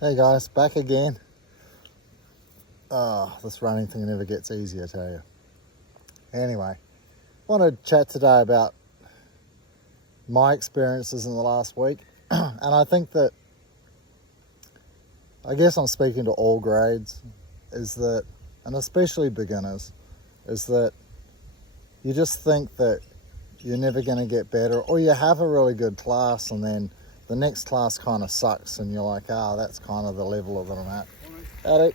Hey guys, back again. Oh, this running thing never gets easier, I tell you. Anyway, I want to chat today about my experiences in the last week. And I think that, I guess I'm speaking to all grades, is that, and especially beginners, is that you just think that you're never going to get better, or you have a really good class and then the next class kind of sucks and you're like, that's kind of the level that I'm at it.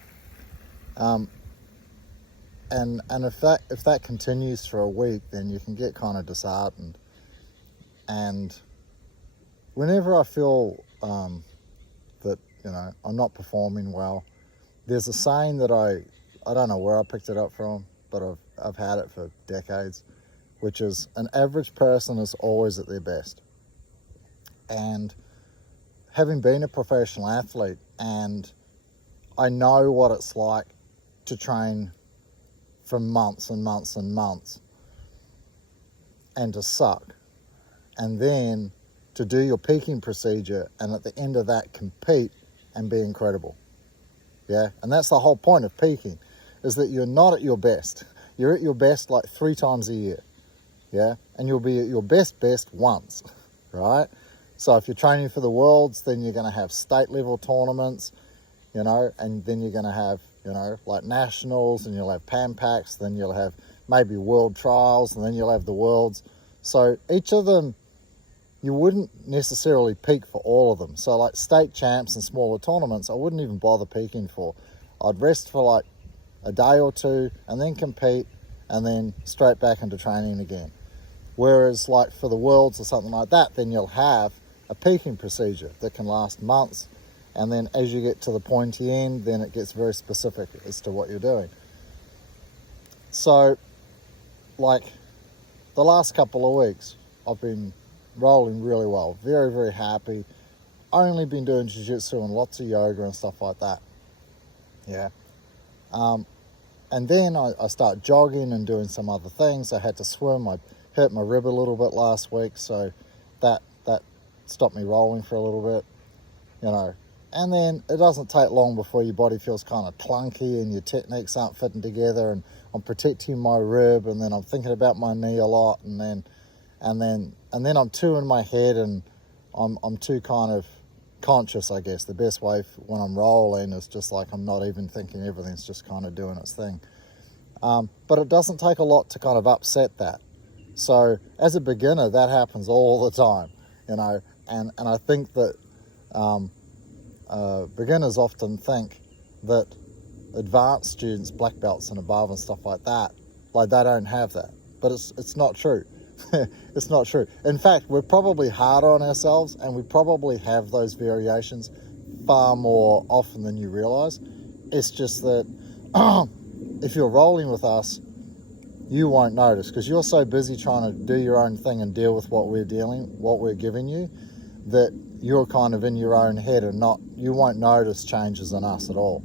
And if that continues for a week, then you can get kind of disheartened. And whenever I feel that I'm not performing well, there's a saying that I don't know where I picked it up from, but I've had it for decades, which is an average person is always at their best. And having been a professional athlete, and I know what it's like to train for months and months and months and to suck, and then to do your peaking procedure and at the end of that compete and be incredible. Yeah, and that's the whole point of peaking, is that you're not at your best. You're at your best like 3 times a year. Yeah, and you'll be at your best once, right? So if you're training for the Worlds, then you're going to have state level tournaments, and then you're going to have, like nationals, and you'll have Pan Packs, then you'll have maybe world trials, and then you'll have the Worlds. So each of them, you wouldn't necessarily peak for all of them. So like state champs and smaller tournaments, I wouldn't even bother peaking for. I'd rest for like a day or two and then compete and then straight back into training again. Whereas like for the Worlds or something like that, then you'll have a peaking procedure that can last months. And then as you get to the pointy end, then it gets very specific as to what you're doing. So like the last couple of weeks, I've been rolling really well, very, very happy. Only been doing jiu-jitsu and lots of yoga and stuff like that. Yeah. And then I start jogging and doing some other things. I had to swim. I hurt my rib a little bit last week, so that stopped me rolling for a little bit, And then it doesn't take long before your body feels kind of clunky and your techniques aren't fitting together, and I'm protecting my rib, and then I'm thinking about my knee a lot, and then I'm too in my head, and I'm too kind of conscious, I guess. The best way when I'm rolling is just like I'm not even thinking, everything's just kind of doing its thing. But it doesn't take a lot to kind of upset that. So as a beginner, that happens all the time, and I think that beginners often think that advanced students, black belts and above and stuff like that, like they don't have that. But it's not true. It's not true. In fact, we're probably harder on ourselves, and we probably have those variations far more often than you realize. It's just that if you're rolling with us, you won't notice, because you're so busy trying to do your own thing and deal with what we're giving you, that you're kind of in your own head and you won't notice changes in us at all,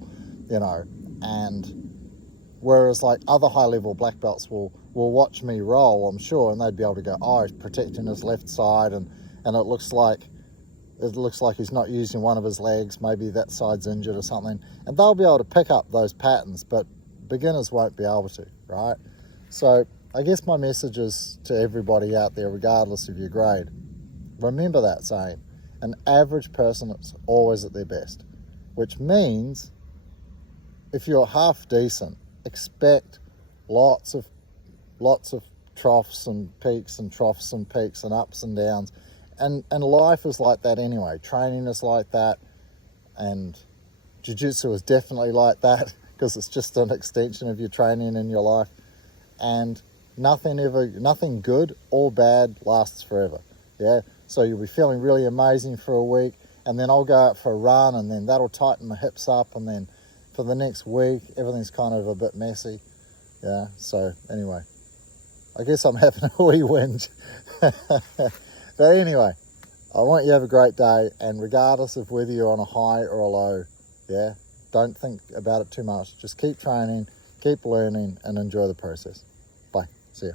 and whereas like other high level black belts will watch me roll, I'm sure, and they'd be able to go, he's protecting his left side, and it looks like he's not using one of his legs, maybe that side's injured or something, and they'll be able to pick up those patterns, but beginners won't be able to, right? So I guess my message is to everybody out there, regardless of your grade, remember that saying, an average person is always at their best, which means if you're half decent, expect lots of troughs and peaks and troughs and peaks and ups and downs, and life is like that anyway. Training is like that, and jiu-jitsu is definitely like that, because it's just an extension of your training in your life, and nothing good or bad lasts forever. Yeah, so you'll be feeling really amazing for a week, and then I'll go out for a run, and then that'll tighten my hips up, and then for the next week everything's kind of a bit messy. Yeah, so anyway, I guess I'm having a wee whinge. But anyway, I want you to have a great day, and regardless of whether you're on a high or a low, yeah, don't think about it too much. Just keep training, keep learning, and enjoy the process. Bye. See ya.